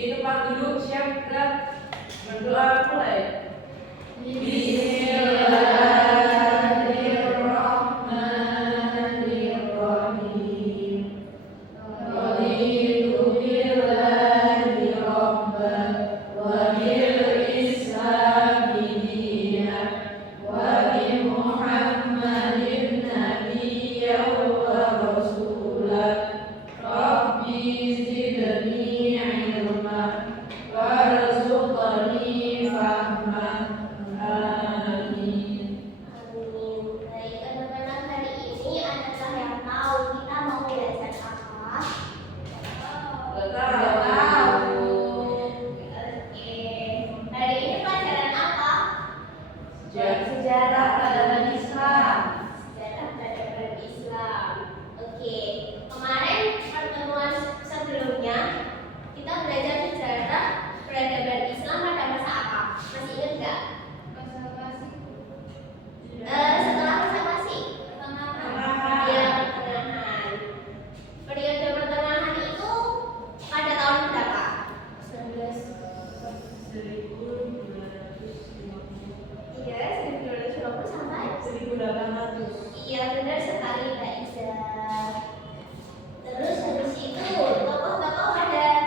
Di depan dulu, siap, gerak. Berdoa mulai. Bismillahirrahmanirrahim. Raditu billahi rabban wa bil islami dinan wa bi Muhammadin nabiyyan wa rasulan. Rabbi zidni ilman warzuqni fahman. Amin. Baik, anak-anak, hari ini adakah yang tahu kita mau belajar apa? Nggak tahu. Oke, hari ini pelajaran apa? Sejarah peradaban Islam. Sejarah peradaban Islam. Oke, kemarin pertemuan sebelumnya kita belajar sejarah peradaban Islam pada masa apa? Masih ingat nggak? Setelah masa klasik. Ya, pertengahan. Periode pertengahan itu pada tahun berapa? 1250. Iya, 1250 sampai 1800. iya, benar sekali Mbak Iza. Terus habis itu tokoh-tokoh pada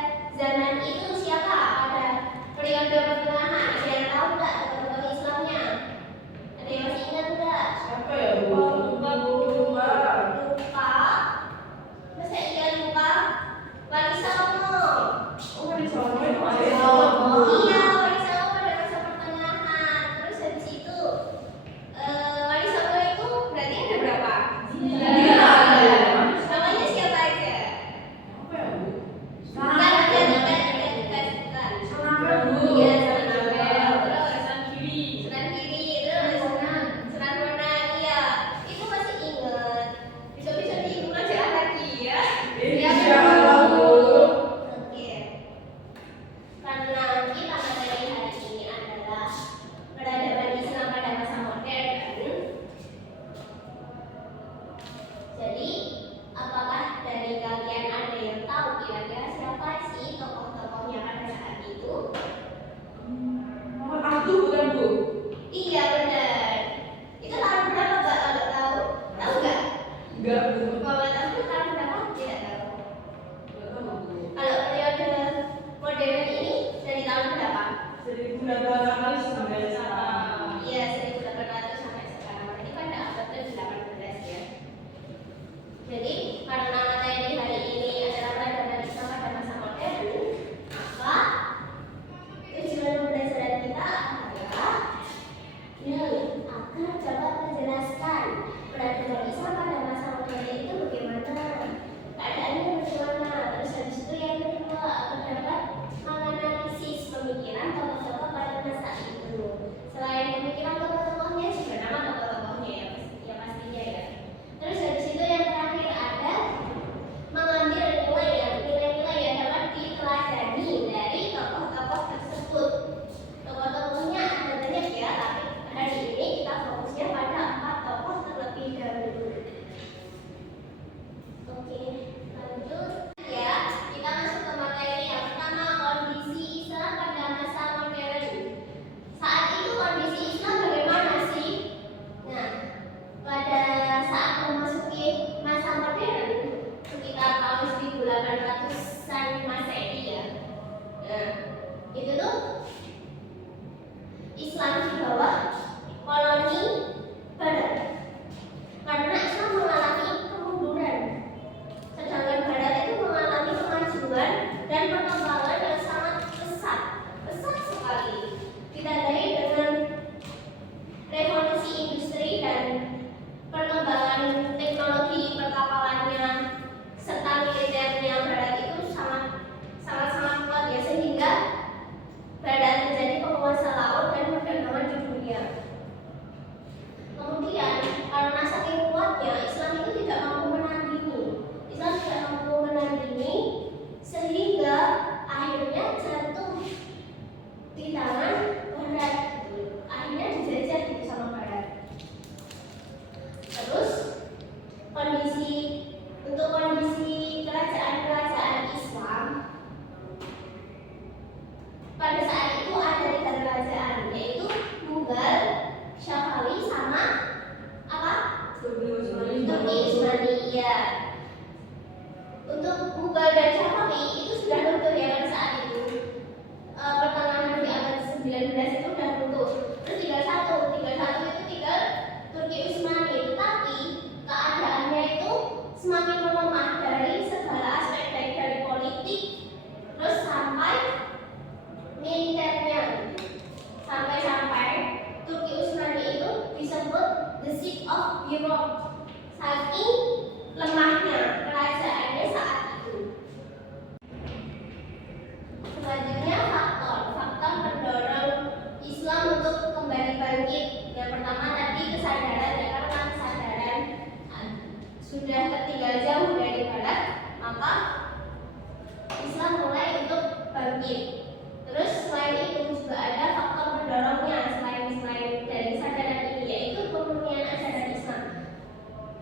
Islam mulai untuk bangkit. Terus selain itu juga ada faktor pendorongnya selain dari kesadaran ini, yaitu pemurnian ajaran Islam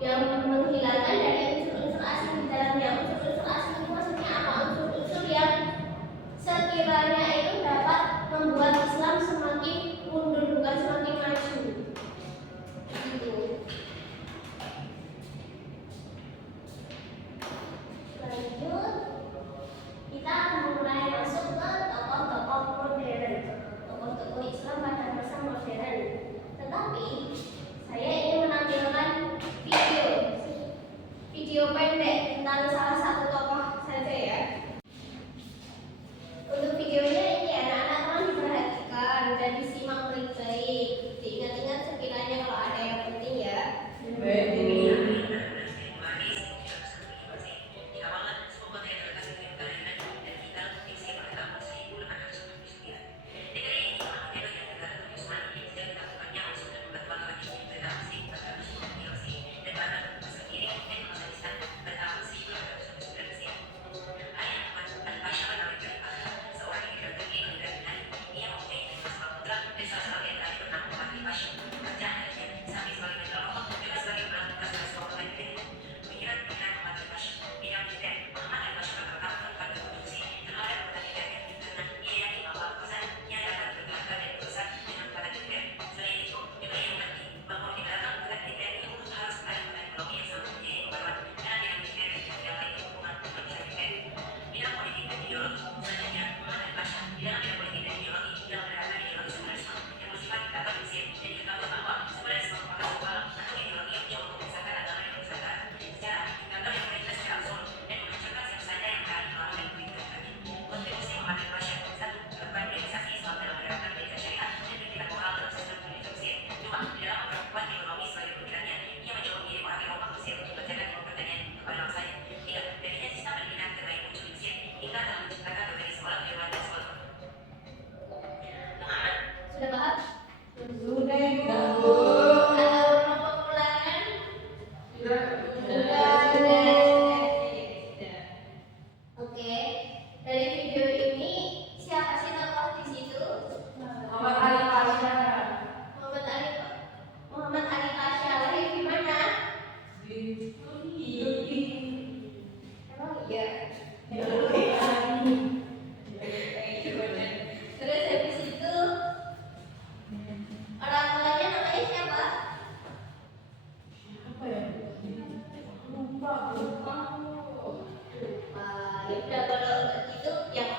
yang menghilangkan dari unsur-unsur asing di dalamnya. Unsur-unsur asing itu maksudnya apa? Unsur-unsur yang sekiranya itu dapat membuat Islam semakin mundur, bukan semakin maju. Gitu. Lanjut, kita akan mulai masuk ke tokoh-tokoh modern, tokoh-tokoh Islam pada masa modern. Tetapi saya ingin menampilkan video pendek tentang salah satu tokoh saja ya. Untuk videonya ini anak-anak tolong diperhatikan dan disimak baik-baik. Diingat-ingat sekiranya kalau ada yang penting ya. Sudah paham? Oke, dari video ini siapa sih tokoh di situ? Muhammad Ali Pasha. Muhammad Ali Pasha lahir di mana? Emang iya? Terus habis itu orang tuanya namanya siapa? Apa ya? Lupa. Ya udah, kalau itu yang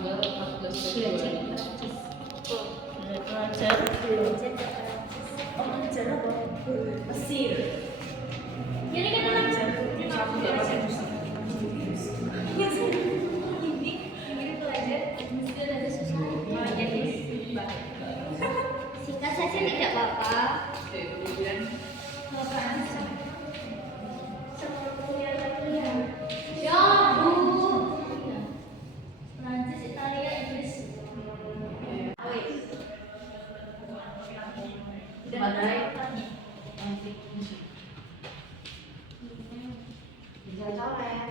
tanggal 14 Februari. Belajar belajar apa? Mesir. Jadi kan Belajar Kamu nggak pakai busa. ini belajar Mesir ada susah. Jadi singkat saja tidak apa-apa. Oke, kemudian Ya, Bu. Prancis, Italia, Inggris. Badai. Bisa coret.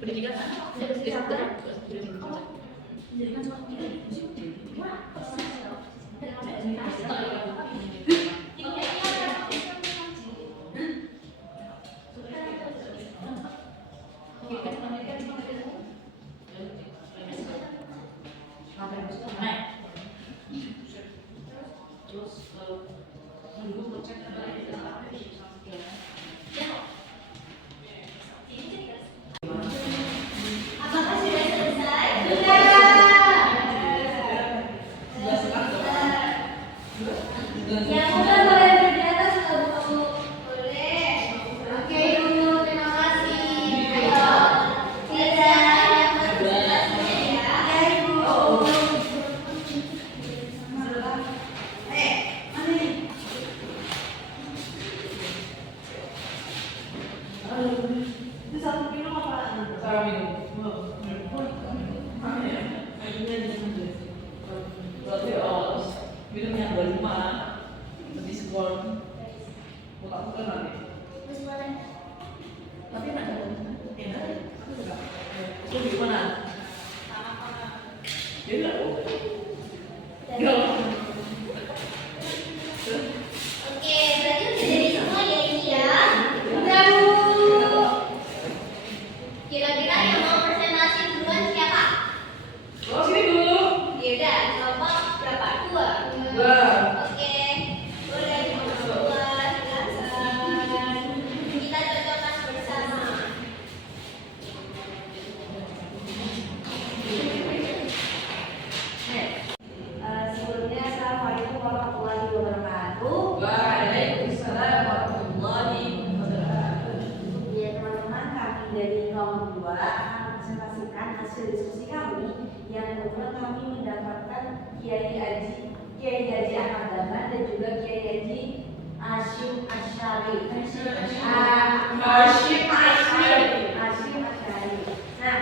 Pendidikan Apakah sudah selesai? Sudah. Yang udah boleh berdiri di atas dulu. Boleh. Oke, dulu. Terima kasih. Ayo. Tidak yang berprestasi ya. Ya, Ibu. Mana nih? Itu satu kilo apa? cara minum. Berarti minum yang 25 lebih skor. Buka nanti. Terus boleh. Tapi enak kan? Enak. Itu gimana? Ya enggak. Enggak. Oke, berarti udah jadi semua ya ini ya. Udah, Bu. Kira-kira yang mau presentasi duluan siapa? Oh, sini dulu. Ya udah, kelompok berapa? Dua. Dua. Oke, boleh kelompok dua. Silakan. Kita cocokkan bersama. Sebelumnya assalamualaikum warahmatullahi wabarakatuh. Waalaikumsalam warahmatullahi wabarakatuh. Ya teman-teman, kami dari kelompok 2 akan presentasikan hasil diskusi kami yang kebetulan kami mendapatkan Kiai Haji Ahmad Dahlan dan juga Kiai Haji Hashim Asy'ari. Hashim Asy'ari. Nah,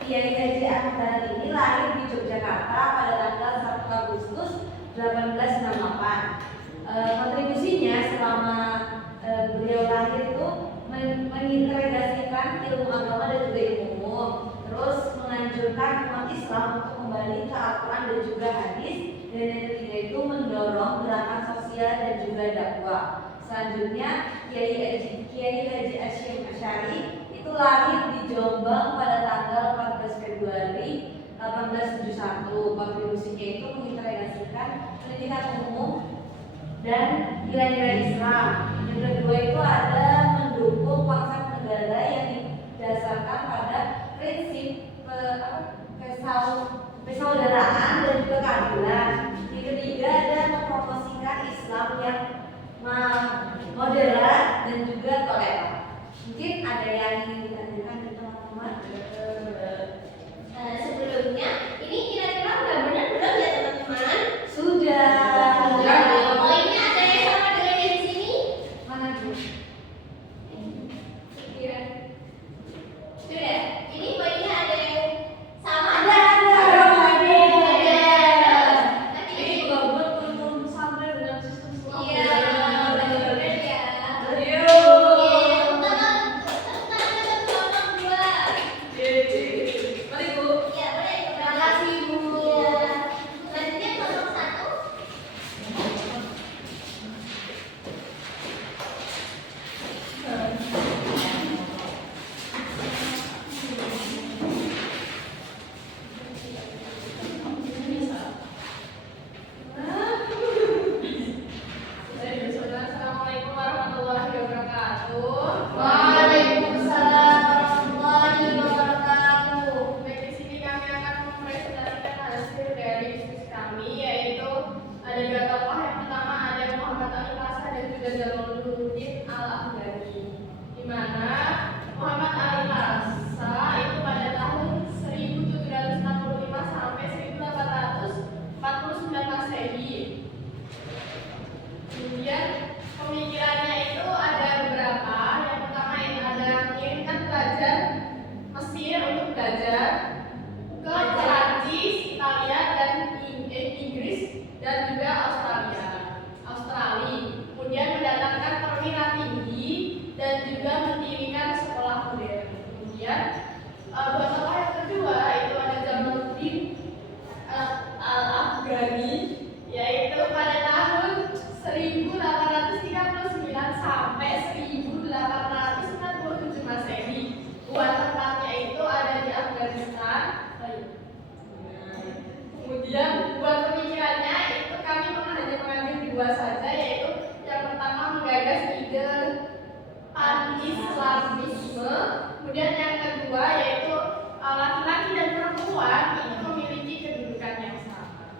Kiai Haji Ahmad Dahlan ini lahir di Yogyakarta pada tanggal 1 Agustus 1868. Kontribusinya selama beliau lahir itu mengintegrasikan ilmu agama dan juga ilmu umum, terus menganjurkan umat Islam untuk kembali ke Al-Quran dan juga hadis, dan yang ketiga itu mendorong gerakan sosial dan juga dakwah. Selanjutnya Kiai Haji Hashim Asy'ari itu lahir di Jombang pada tanggal 14 Februari 1871. Kontribusinya itu mengintegrasikan pendidikan umum dan nilai-nilai Islam. Yang kedua itu ada mendukung konsep negara yang didasarkan pada prinsip persaudaraan dan juga keadilan. Yang ketiga ada mempromosikan Islam yang moderat dan juga toleran. Mungkin ada yang ingin ditanyakan dari teman-teman? Sebelumnya, ini kira-kira udah benar belum ya teman-teman? Sudah. Ya. Poinnya ada yang sama dengan yang di sini? Mana Bu? belajar ke Prancis, Italia, dan Inggris, dan juga Australia. Kemudian mendatangkan perwira tinggi dan juga mendirikan sekolah modern. Kemudian buat tokoh yang kedua itu ada Jamaluddin Al-Afghani, yaitu pada tahun 1839 sampai 1847 Masehi. Buat tempatnya itu ada di Afghanistan. Kemudian buat pemikirannya itu kami hanya mengambil dua saja, yaitu yang pertama menggagas ide pan-Islamisme, kemudian yang kedua yaitu laki-laki dan perempuan itu memiliki kedudukan yang sama.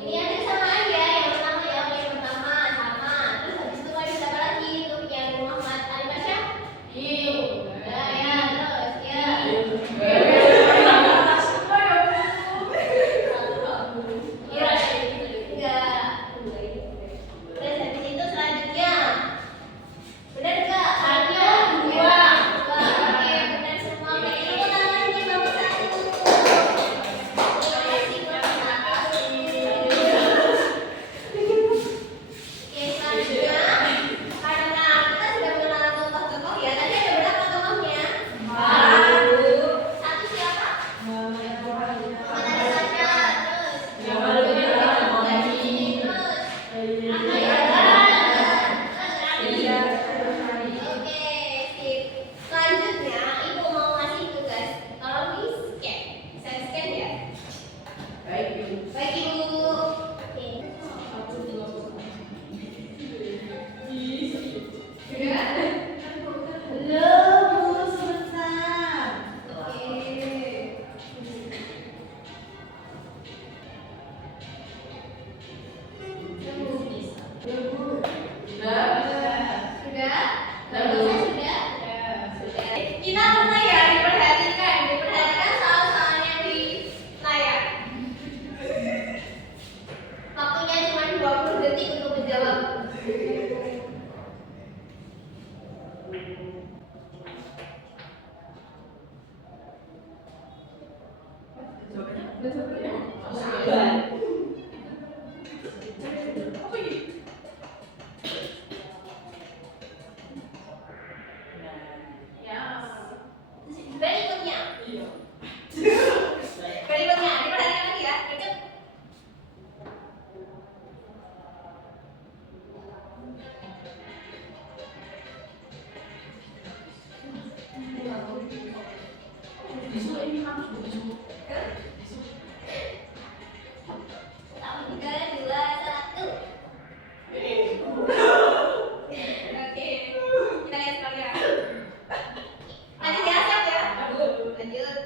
Ini ada sama aja, yang pertama ya, yang pertama sama. Terus habis itu ada siapa lagi? Itu yang Muhammad Ali Pasha. Ya, terus ya. Terus habis itu selanjutnya, benar nggak? Ada dua. Oke, benar semua. Itu tangan di bawah satu. Oke, selanjutnya, karena kita sudah mengenal tokoh-tokoh ya. Tadi ada berapa tokohnya? Satu siapa? Muhammad Ali Pasha. Oke, sip. Selanjutnya, Ibu mau ngasih tugas. Tolong di-scan. Bisa di-scan ya? Baik, Ibu. Oke. Belum sebentar. Sudah? Sudah? Kita mulai ya, diperhatikan soal-soalnya di layar. Waktunya cuma 20 detik untuk menjawab. Berikutnya, diperhatikan lagi ya. Berikut. Tiga, dua, satu. Oke, kita lihat sekali ya. Lanjut ya, siap ya? Lanjut.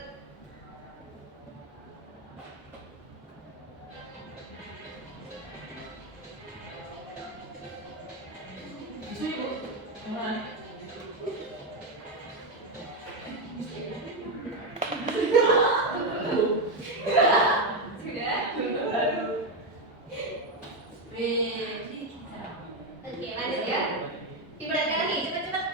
Sudah? Oke, lanjut ya. Diperhatikan lagi, cepat-cepat.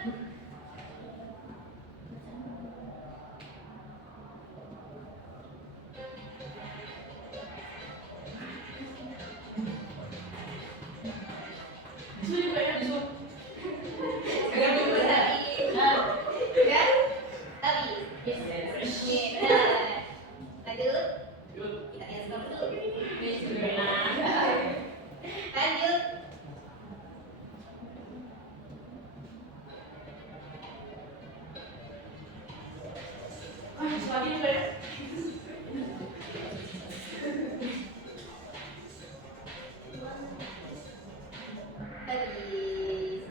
Sudah? Tapi. Oke, benar. Lanjut. Kita lihat skor dulu. Lanjut. Habis.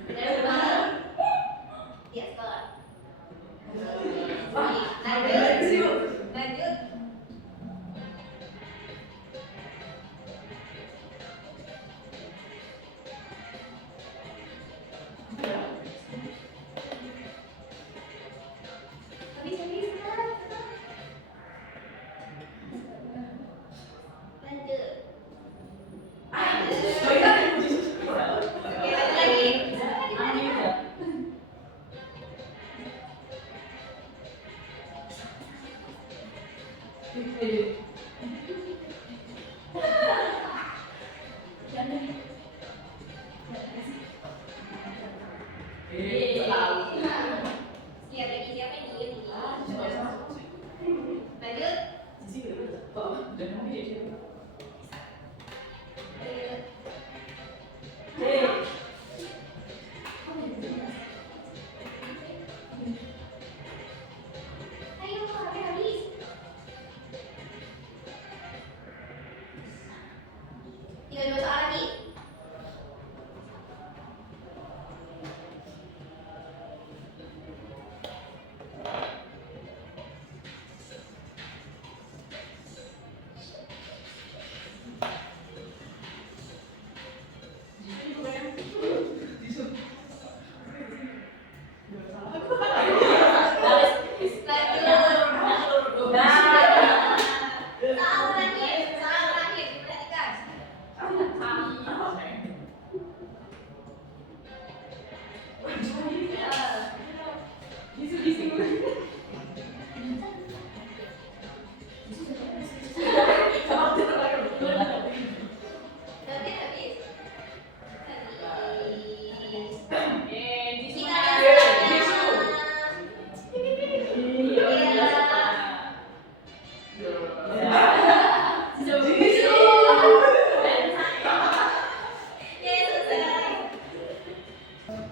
Benar semua? Lihat skor. Lanjut. Lanjut. Habis. Siapa ini? Lanjut. Ayo, habis. Tinggal 2 soal lagi.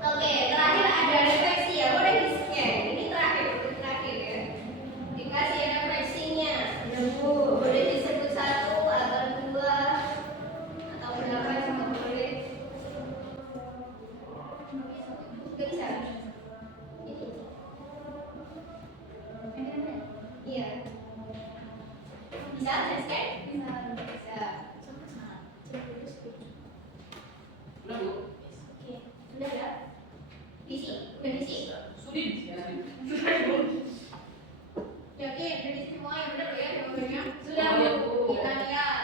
Oke, terakhir ada refleksi ya, boleh disnya. Ini terakhir ya. Dikasih refleksinya. Boleh disebut 1 atau 2 atau berapa juga boleh. Gak bisa. Ini. Iya. Bisa, kan? Bisa. Udah Bu. Oke, sudah ya? Visi, udah visi. Yakin, udah visi semua yang benar ya jawabannya? Sudah Bu. Kita lihat.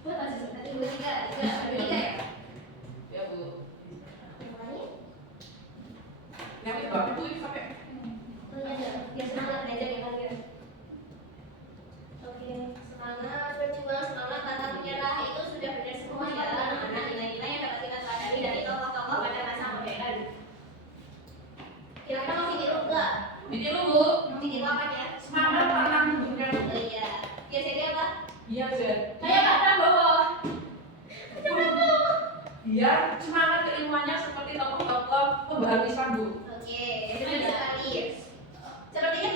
Satu, dua, tiga ya? Ya Bu. Semuanya? Yang itu apa Bu? Ini sampai. Biar semangat belajar ya kalian. Oke, semangat berjuang, semangat tanpa menyerah itu sudah benar semua ya anak-anak. Nilai-nilai yang dapat kita pelajari dari tokoh-tokoh pada masa modern. Kira-kira mau video enggak? Video lu Bu. Video apa ya? Semangat tanam dunia. Oh iya. Biasanya apa? Iya Jen. Ayo Kak Prabowo. Biar semangat keilmuannya seperti tokoh-tokoh pembaharu Islam Bu. Oke, benar sekali. Sepertinya